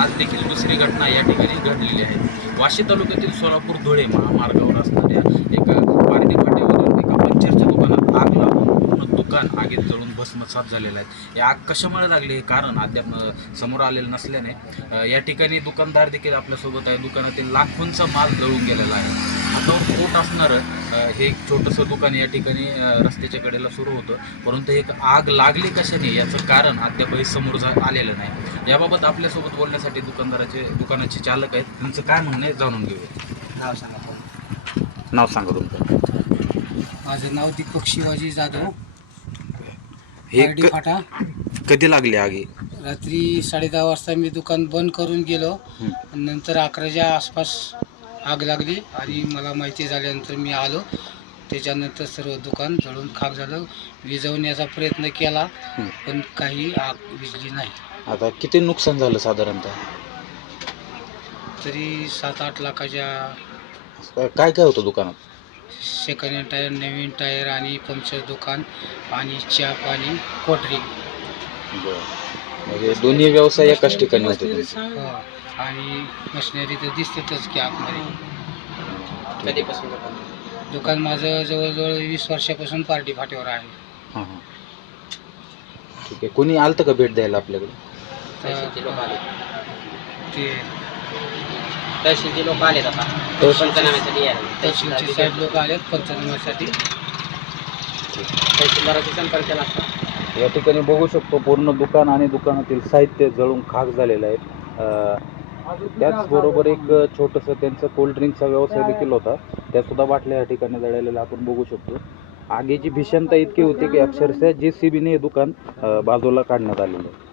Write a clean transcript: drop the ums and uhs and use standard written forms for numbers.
आज देखील दुसरी घटना या ठिकाणी घडलेली आहे. वाशी तालुक्यातील सोलापूर धुळे महामार्गावर असणाऱ्या एका पारडी फाट्यावरील एका पंक्चरच्या दुकानात आग लागून पूर्ण दुकान आगीत जळून भस्मसात झालेलं आहे. ही आग कशामुळे लागली हे कारण अद्याप समोर आलेलं नसल्याने या ठिकाणी दुकानदार देखील आपल्यासोबत आहे. दुकानातील लाखोंचा माल जळून गेलेला आहे. हातावर पोट असणारं हे एक छोटंसं दुकान या ठिकाणी रस्त्याच्या कडेला सुरू होतं, परंतु एक आग लागली कशाने याचं कारण अद्यापही समोर आलेलं नाही. याबाबत आपल्यासोबत बोलण्यासाठी दुकानाचे चालक आहेत. त्यांचं काय म्हणणं आहे जाणून घेऊया. नाव सांगा. नाव सांगा तुमचं. माझं नाव दीपक शिवाजी जाधव. हे पारडी फाटा. कधी लागली आगी? रात्री 10:30 वाजता मी दुकान बंद करून गेलो. नंतर 11च्या आसपास आग लागली आणि मला माहिती झाल्यानंतर मी आलो. त्याच्यानंतर सर्व दुकान जळून खाक झालं. विझवण्याचा प्रयत्न केला पण काही आग विझली नाही. आता किती नुकसान झालं साधारणतः? तरी 7-8 लाखाच्या काय काय होतं दुकानात? सेकंड हँड टायर, नवीन टायर आणि पंक्चर दुकान आणि चहा पाणी कोटरी. म्हणजे दोन्ही व्यवसाय एकाच ठिकाणी होते. आणि मशिनरी तर दिसतेच की आतमध्ये. कधीपासून दुकान माझं जवळजवळ 20 वर्षापासून पार्टी फाट्यावर आहे. हां हां, ठीक आहे. कोणी आलं का भेट द्यायला आपल्याकडे? ते तहसीलचे लोक आलेत आता पंचनाम्यासाठी यायला. तहसीलचे साहेब लोक आलेत पंचनाम्यासाठी. तहसीलदाराशी संपर्क केला असता. या ठिकाणी बघू शकतो पूर्ण दुकान आणि दुकानातील साहित्य जळून खाक झालेलं आहे. त्याचबरोबर एक छोटंसं त्यांचं कोल्ड्रिंकचा व्यवसाय देखील होता, त्यासुद्धा बाटल्या या ठिकाणी जळलेल्या आपण बघू शकतो. आगीची भीषणता इतकी होती की अक्षरशः JCBने हे दुकान बाजूला काढण्यात आलेलं आहे.